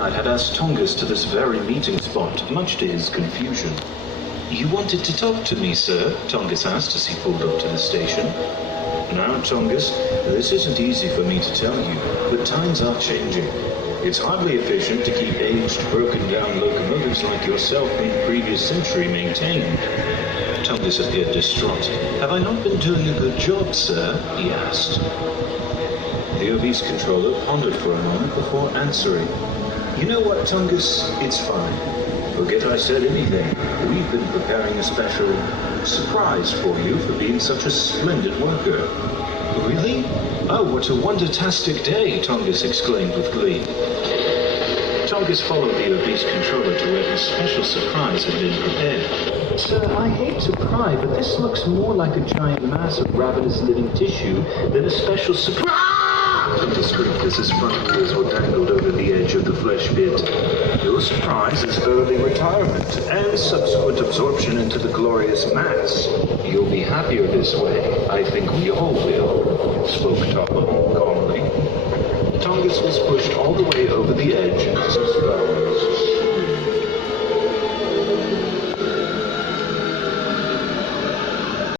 I had asked Tongas to this very meeting spot, much to his confusion. You wanted to talk to me, sir? Tongas asked as he pulled up to the station. Now, Tongas, this isn't easy for me to tell you, but times are changing. It's hardly efficient to keep aged, broken-down locomotives like yourself from the previous century maintained. Tongas appeared distraught. Have I not been doing a good job, sir? He asked. The obese controller pondered for a moment before answering. You know what, Tongas? It's fine. Forget I said anything. We've been preparing a special surprise for you for being such a splendid worker. Really? Oh, what a wondertastic day, Tongas exclaimed with glee. Tongas followed the obese controller to where his special surprise had been prepared. Sir, I hate to pry, but this looks more like a giant mass of ravenous living tissue than a special surprise! Tongas screamed as his front wheels were dangled over the edge of the flesh pit. Your surprise is early retirement and subsequent absorption into the glorious mass. You'll be happier this way. I think we all will, spoke Topple calmly. Tongas was pushed all the way over the edge and fell.